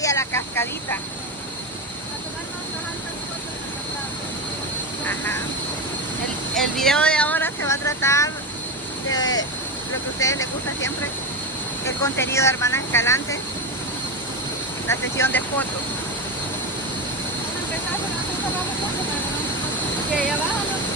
y a la cascadita. Ajá. El video de ahora se va a tratar de lo que a ustedes les gusta siempre, el contenido de Hermanas Escalante, la sesión de fotos. Que ahí abajo no.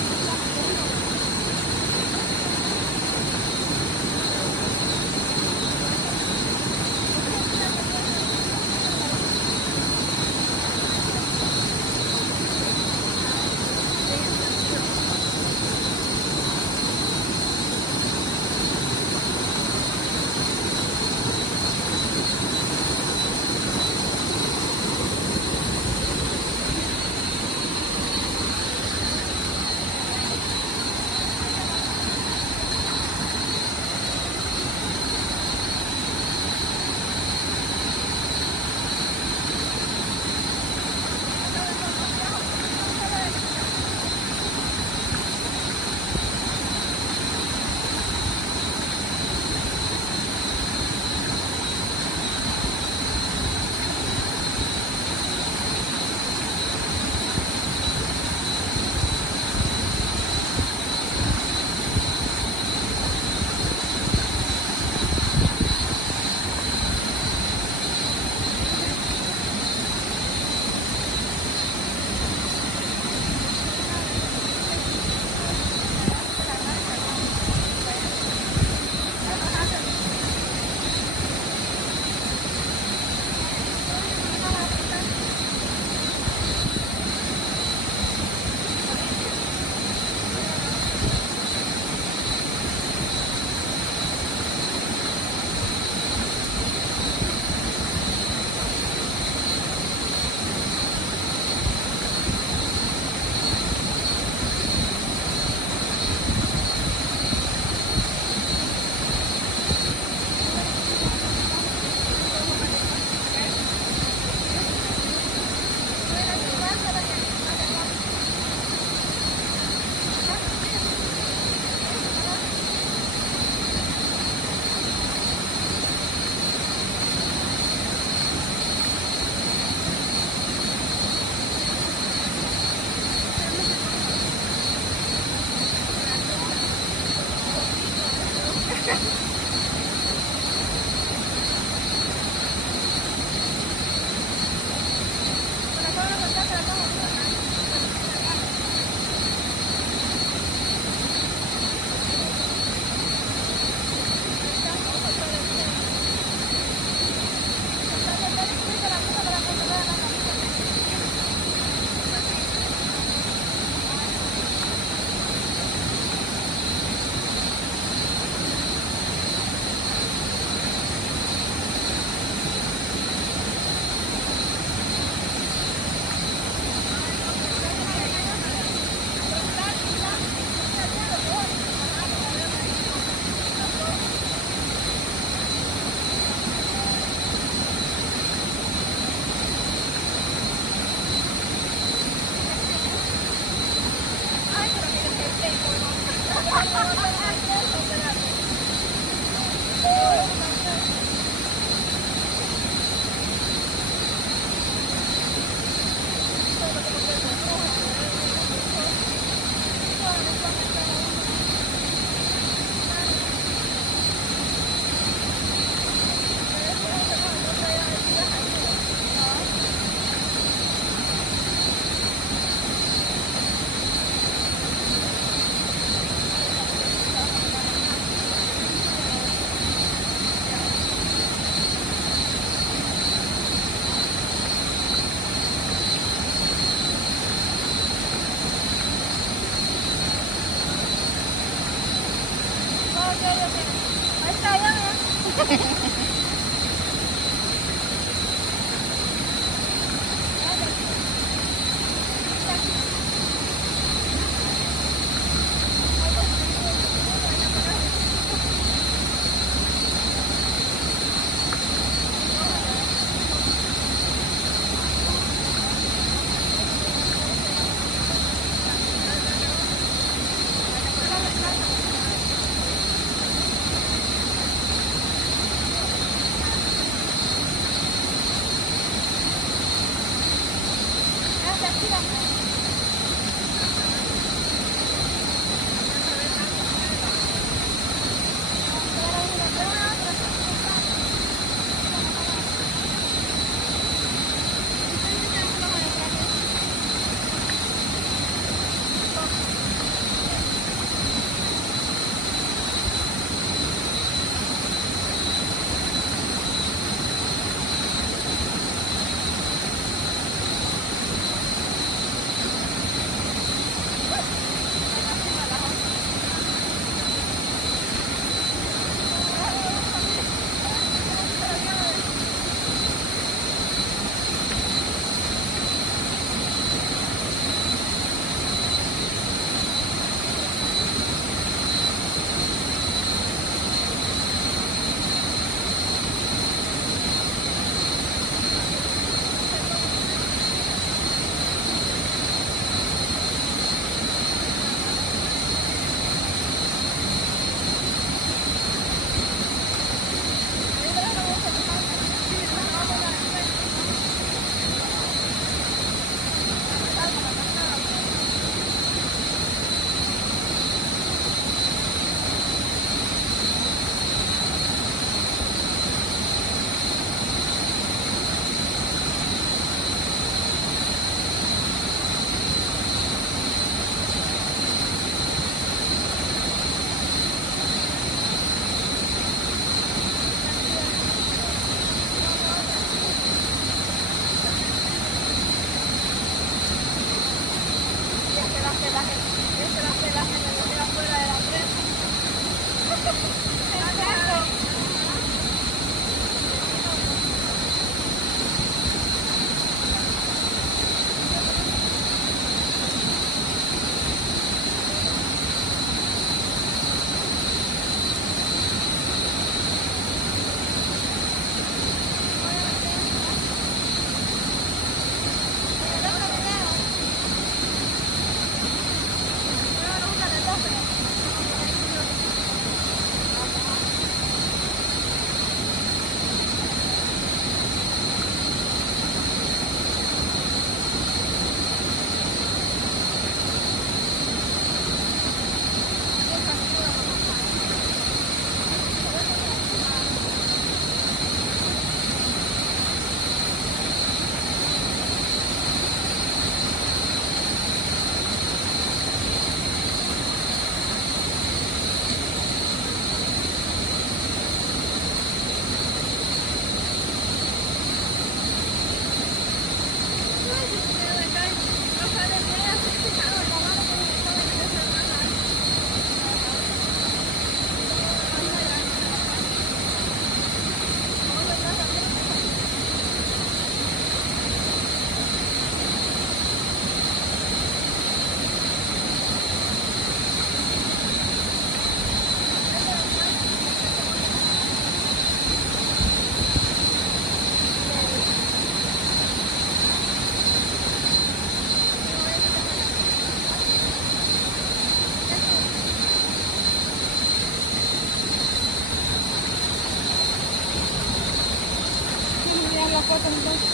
las fotos entonces.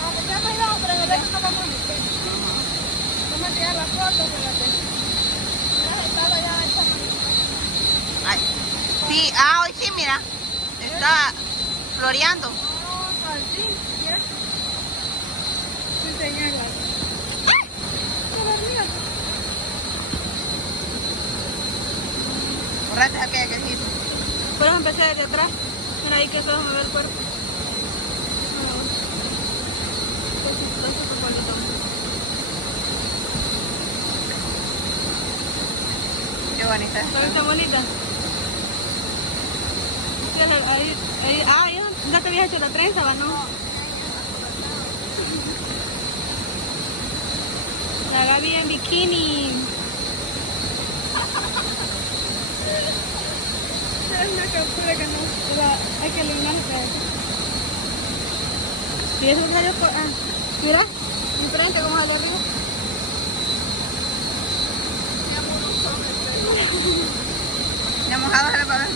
No, porque ya me he ido, pero en el resto no vamos a meter. Vamos a tirar las fotos, espérate. Mira, está ya esta manita. Ay. Sí, hoy sí, mira. Está floreando. No, al fin, mira. Enseñarla. Borraste aquella que dijiste. Por eso empecé desde atrás. Mira ahí que solo me ve el cuerpo. Qué bonita. ¿Está bonita? Sí, ahí, ya te habías hecho la trenza, ¿va? ¿No? La Gaby en bikini. Es una captura que no, hay que eliminarla. Y eso salió por... mira, enfrente como sale arriba. Ya mojado se la para ver.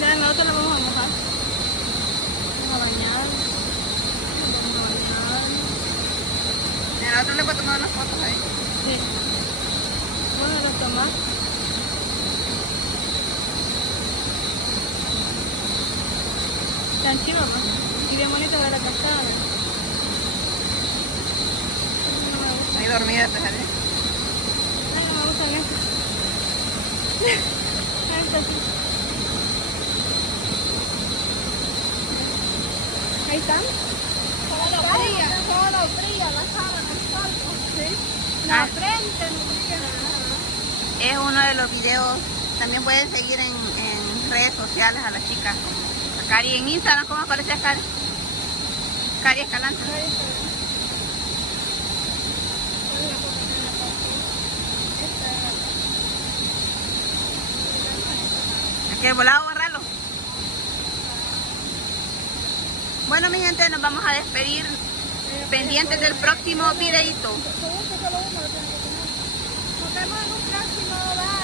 Ya, nosotros la vamos a mojar. Vamos a bañar. El otro le puedo tomar Sí. Bueno, los tomates. Tan chido, ¿no? Y bien bonito de la cascada. No me gusta. Ahí dormida te sale. Ay, no me gustan estos. Estos sí. Ahí están. Solo brilla la sábana, el sol. Sí. Ah. La frente no brilla. Es uno de los videos. También pueden seguir en redes sociales a las chicas. A Cari en Instagram, ¿cómo aparece a Cari? Cari Escalante. Aquí el volado, borrarlo. Bueno, mi gente, nos vamos a despedir. Pendientes del próximo videito. Nos vemos en un próximo, ¿verdad?